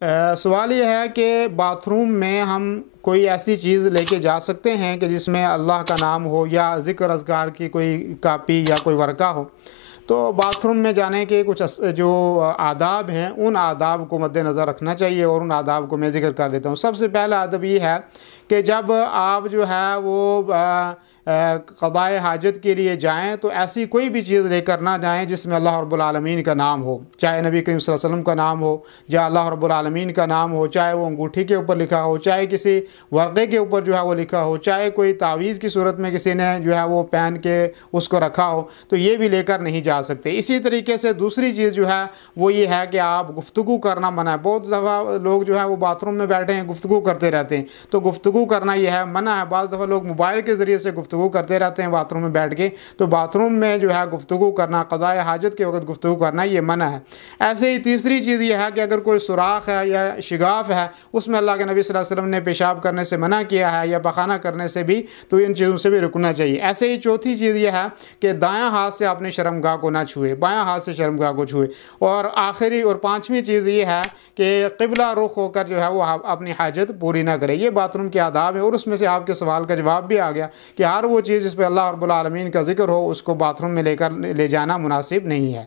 सवाल ये है कि बाथरूम में हम कोई ऐसी चीज़ लेके जा सकते हैं कि जिसमें अल्लाह का नाम हो या ज़िक्र अज़कार की कोई कापी या कोई वर्क़ा हो। तो बाथरूम में जाने के कुछ जो आदाब हैं, उन आदाब को मद्देनज़र रखना चाहिए और उन आदाब को मैं ज़िक्र कर देता हूँ। सबसे पहला अदब ये है कि जब आप जो है वो क़ज़ाए हाजत के लिए जाएँ तो ऐसी कोई भी चीज़ लेकर ना जाएँ जिसमें अल्लाह रब्बुल आलमीन का नाम हो, चाहे नबी करीम सल्लल्लाहु अलैहि वसल्लम का नाम हो या अल्लाह रब्बुल आलमीन का नाम हो, चाहे वो अंगूठी के ऊपर लिखा हो, चाहे किसी वर्दे के ऊपर जो है वो लिखा हो, चाहे कोई तावीज़ की सूरत में किसी ने जो है वो पहन के उसको रखा हो, तो ये भी लेकर नहीं जा सकते। इसी तरीके से दूसरी चीज़ जो है वो ये है कि आप गुफ्तगू करना मना है। बहुत दफ़ा लोग जो है वो बाथरूम में बैठे हैं, गुफ्तगू करते रहते हैं, तो गुफ्तगू करना ये है मना है। बाज़ दफ़ा लोग मोबाइल के ज़रिए से गुफ्तगू करते रहते हैं बाथरूम में बैठ के, तो बाथरूम में जो है गुफ्तगू करना, क़ज़ाए हाजत के वक़्त गुफ्तगू करना ये मना है। ऐसे ही तीसरी चीज़ ये है कि अगर कोई सुराख है या शिगाफ है, उसमें अल्लाह के नबी सल्लल्लाहु अलैहि वसल्लम ने पेशाब करने से मना किया है या पखाना करने से भी, तो इन चीज़ों से भी रुकना चाहिए। ऐसे ही चौथी चीज़ ये है कि दायां हाथ से अपने शर्मगाह को ना छुए, बायां हाथ से शर्मगाह को छुए। और आखिरी और पांचवी चीज़ ये है कि क़िबला रुख होकर जो है वो अपनी हाजत पूरी ना करे। ये बाथरूम के आदाब है। और उसमें से आपके सवाल का जवाब भी आ गया कि हर वो चीज़ जिस पर अल्लाह रब्बुल आलमीन का ज़िक्र हो उसको बाथरूम में लेकर ले जाना मुनासिब नहीं है।